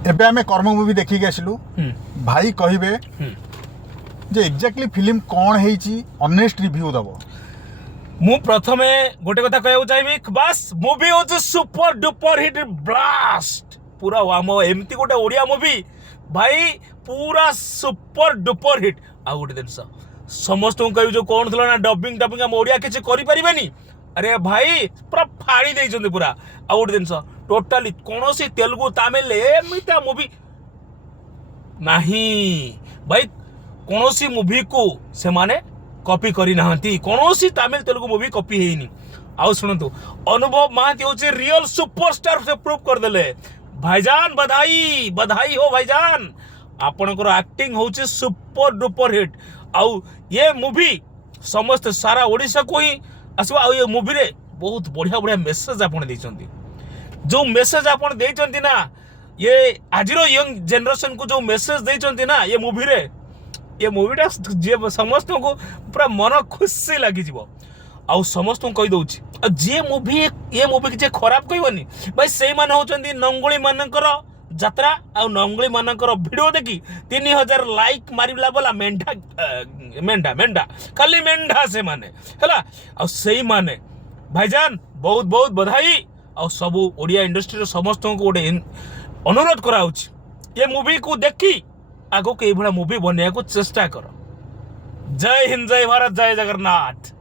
एबे आमे कर्म मूवी देखिक आसलु भाई कहिबे जे एक्जेक्टली फिल्म कौन हेची ऑनेस्ट रिव्यू दबो। मु प्रथमे गोटे कथा कहू चाहिए बस मूवी हो सुपर डुपर हिट ब्लास्ट पूरा आम एमती गोटे ओडिया मूवी भाई पूरा सुपर डुपर हिट। आ गोटे जिन समस्त कह जो कौन थी ना डबिंग डबिंग आम ओडिया किसी करें अरे भाई पूरा फाड़ी देते पूरा। आ गोटे जिन टोटाली कौन सी तेलुगु तमिल एमती मूवी नहीं भाई कौन सी मूवी को से माने कॉपी करी नाहंती कौन सी तमिल तेलुगु मूवी कॉपी हेनी। आउ सुनतु अनुभव महांती होचे रियल सुपरस्टार से प्रूव कर देले भाईजान बधाई बधाई हो भाईजान आपनकर एक्टिंग होचे सुपर डुपर हिट। आउ ये मूवी समस्त सारा ओडिशा को ही आसवा। आउ ये मूवी रे बहुत बढ़िया बढ़िया मेसेज आपन देइचंती जो मेसेज आपन देइचंती ना ये आज यंग जनरेशन को जो मेसेज देइचंती ना ये मूवीटा जे समस्त को पूरा मन खुशी लगी जीवो। आउ समस्त कहि दउछि जे ये मूवी जे खराब कहबनी भाई से माने होचंदी नंगुली मानकर यात्रा आ नंगुली मानकर वीडियो देखी 3000 लाइक मारिला बोला मेंढा मेंढा मेंढा खाली मेंढा से माने हला। आ सेही माने भाईजान बहुत बहुत बधाई। आ सबु ओडिया इंडस्ट्री समस्त को गोटे अनुरोध करा ये मूवी को देखी आगो के मूवी बनने को चेष्टा कर। जय हिंद जय भारत जय जगन्नाथ।